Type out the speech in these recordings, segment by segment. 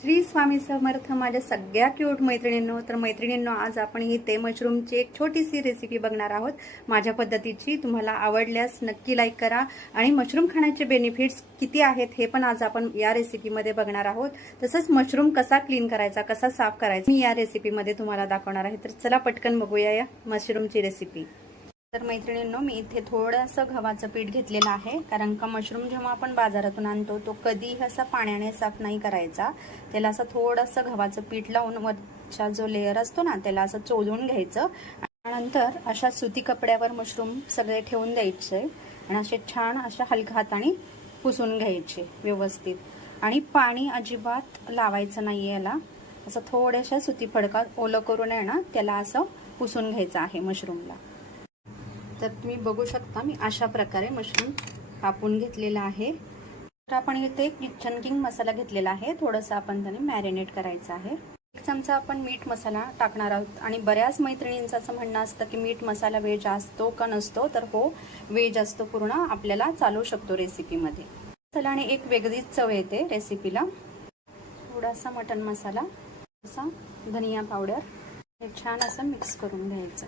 श्री स्वामी समर्थ माझ्या सगळ्या क्यूट मैत्रिणींनो तर मैत्रिणींनो आज आपण ही ते मशरूमची एक छोटीशी रेसिपी बघणार आहोत. माझ्या पद्धतीची तुम्हाला आवडल्यास नक्की लाईक करा. आणि मशरूम खाण्याचे बेनिफिट्स किती आहेत हे पण आज आपण या रेसिपीमध्ये बघणार आहोत. तसंच मशरूम कसा क्लीन करायचा कसा साफ करायचा मी या रेसिपीमध्ये तुम्हाला दाखवणार आहे. तर चला पटकन बघूया या मशरूमची रेसिपी तर मैत्रिणींनो मी इथे थोडंसं गव्हाचं पीठ घेतलेलं आहे. कारण का मशरूम जेव्हा आपण बाजारातून आणतो तो कधीही असा पाण्याने साफ नाही करायचा. त्याला असं थोडंसं गव्हाचं पीठ लावून वरचा जो लेअर असतो ना त्याला असं चोलून घ्यायचं. त्यानंतर अशा सुती कपड्यावर मशरूम सगळे ठेवून द्यायचे. आणि असे छान अशा हलक्या हाताने पुसून घ्यायचे व्यवस्थित. आणि पाणी अजिबात लावायचं नाही याला. असं थोड्याशा सुती फडकात ओलं करून आहे ना त्याला असं पुसून घ्यायचं आहे मशरूमला तर तुम्ही बघू शकता मी अशा प्रकारे मशरूम कापून घेतलेला आहे. तर आपण इथे किचन किंग मसाला घेतलेला आहे. थोडंसं आपण त्याने मॅरिनेट करायचं आहे. एक चमचा आपण मीठ मसाला टाकणार आहोत. आणि बऱ्याच मैत्रिणींचं असं म्हणणं असतं की मीठ मसाला वेज असतो का नसतो तर हो वेज असतो पूर्ण. आपल्याला चालू शकतो रेसिपीमध्ये. मसाल्याने एक वेगळीच चव येते रेसिपीला. थोडासा मटन मसाला असा धनिया पावडर. हे छान असं मिक्स करून घ्यायचं.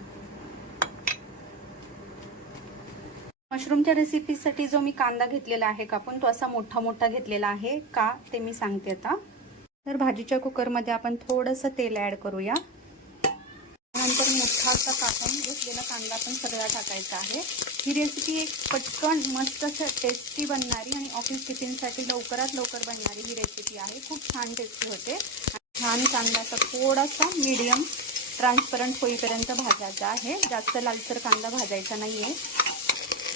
मशरूमच्या रेसिपीसाठी जो मी कांदा घेतलेला आहे कापून तो असा मोठा मोठा घेतलेला आहे का ते मी सांगते आता. तर भाजीच्या कुकरमध्ये आपण थोडंसं तेल ॲड करूया. नंतर मोठा असा कापून घेतलेला कांदा पण सगळा टाकायचा आहे. ही रेसिपी एक पटकन मस्त असं टेस्टी बनणारी आणि ऑफिस टिफिनसाठी लवकरात लवकर बनणारी ही रेसिपी आहे. खूप छान टेस्टी होते. छान कांदा असा थोडासा मीडियम ट्रान्सपरंट होईपर्यंत भाजायचा आहे. जास्त लालसर कांदा भाजायचा नाही आहे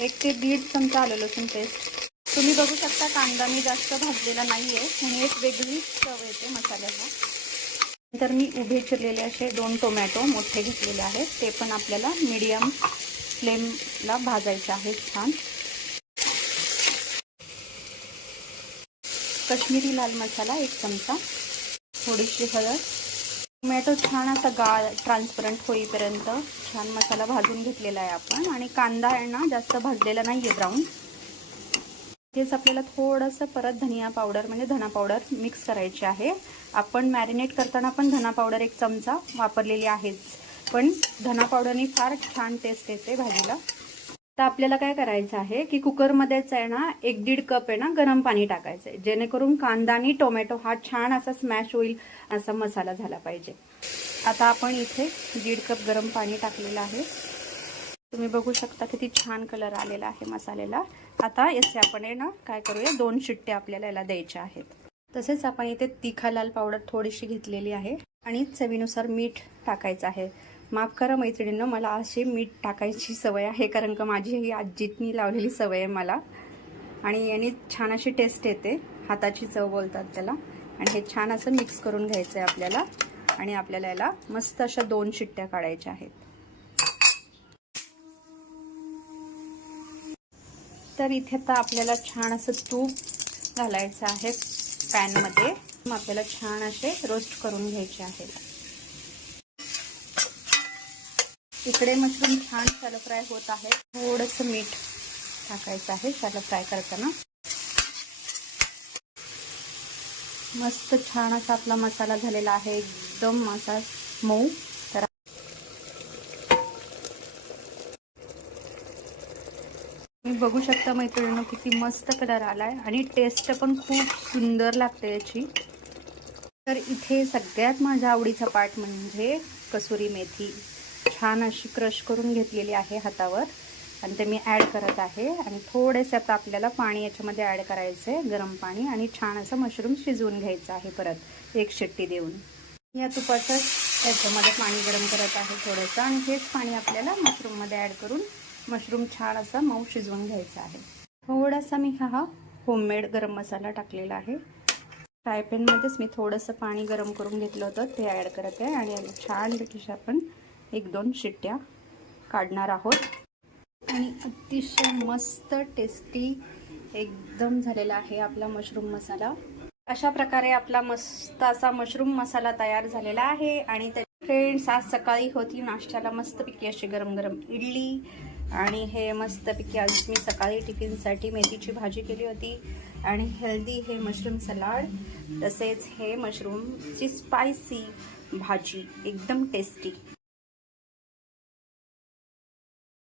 एक ते दीड चमचा आलं लसूण पेस्ट तुम्ही बघू शकता कांदा मी जास्त भाजलेला नाही आहे म्हणून एक वेगळी चव येते मसाल्याला. नंतर मी उभे चिरलेले असे दोन टोमॅटो मोठे घेतलेले आहेत. ते पण आपल्याला मीडियम फ्लेमला भाजायचे आहेत छान. कश्मीरी लाल मसाला एक चमचा. थोडीशी हळद. टोमॅटो छान असा गाळ ट्रान्सपरंट होईपर्यंत छान मसाला भाजून घेतलेला आहे आपण. आणि कांदा आहे ना जास्त भाजलेला नाही आहे ब्राऊन तेच आपल्याला थोडंसं परत धनिया पावडर म्हणजे धना पावडर मिक्स करायची आहे. आपण मॅरिनेट करताना पण धना पावडर एक चमचा वापरलेली आहेच. पण धना पावडरनी फार छान टेस्ट येते भाजीला. तर आपल्याला काय करायचं आहे की कुकरमध्येच आहे ना एक दीड कप आहे ना गरम पाणी टाकायचं आहे. जेणेकरून कांदा आणि टोमॅटो हा छान असा स्मॅश होईल असा मसाला झाला पाहिजे. आता आपण इथे दीड कप गरम पाणी टाकलेलं आहे. तुम्ही बघू शकता किती छान कलर आलेला आहे मसाल्याला. आता याचे आपण आहे ना काय करूया दोन शिट्टे आपल्याला याला द्यायच्या आहेत. तसेच आपण इथे तिखा लाल पावडर थोडीशी घेतलेली आहे आणि चवीनुसार मीठ टाकायचं आहे. माफ करा मैत्रिणींना मला अशी मीठ टाकायची सवय आहे कारण का माझी ही आजीतनी लावलेली सवय आहे मला. आणि याने छान अशी टेस्ट येते हाताची चव बोलतात त्याला. आणि हे छान असं मिक्स करून घ्यायचं आहे आपल्याला. आणि आपल्याला याला मस्त अशा दोन शिट्ट्या काढायच्या आहेत. तर इथे आता आपल्याला छान असं तूप घालायचं आहे पॅनमध्ये. मग आपल्याला छान असे रोस्ट करून घ्यायचे आहेत. इकडे मशरूम छान शॅलो फ्राय होत आहे. थोडंसं मीठ टाकायचं आहे शॅलो फ्राय करताना. मस्त छान असा आपला मसाला झालेला आहे. एकदम असा मऊ. तर तुम्ही बघू शकता मैत्रिणीनं किती मस्त कलर आलाय आणि टेस्ट पण खूप सुंदर लागते याची. तर इथे सगळ्यात माझ्या आवडीचा पार्ट म्हणजे कसुरी मेथी. छान अशी क्रश करून घेतलेली आहे हातावर. आणि ते मी ॲड करत आहे. आणि थोडेसे आता आपल्याला पाणी याच्यामध्ये ॲड करायचं आहे गरम पाणी. आणि छान असं मशरूम शिजवून घ्यायचं आहे परत एक शिट्टी देऊन. या तुपाचं याच्यामध्ये पाणी गरम करत आहे थोडंसं. आणि हेच पाणी आपल्याला मशरूममध्ये ॲड करून मशरूम छान असा मऊ शिजवून घ्यायचा आहे. थोडासा मी हा होममेड गरम मसाला टाकलेला आहे. फ्रायपॅनमध्येच मी थोडंसं पाणी गरम करून घेतलं होतं ते ॲड करत आहे. आणि छान ब्रिटिश आपण एक दोन शिट्ट्या काढणार आहोत. आणि अतिशय मस्त टेस्टी एकदम झालेला आहे आपला मशरूम मसाला अशा प्रकारे आपला मस्त असा मशरूम मसाला तयार झालेला आहे आणि त्याची फ्रेंड्स आज सकाळी होती नाश्त्याला मस्तपैकी अशी गरम गरम इडली आणि हे मस्तपैकी आज मी सकाळी टिफिनसाठी मेथीची भाजी केली होती आणि हेल्दी हे मशरूम सलाड तसेच हे मशरूमची स्पायसी भाजी एकदम टेस्टी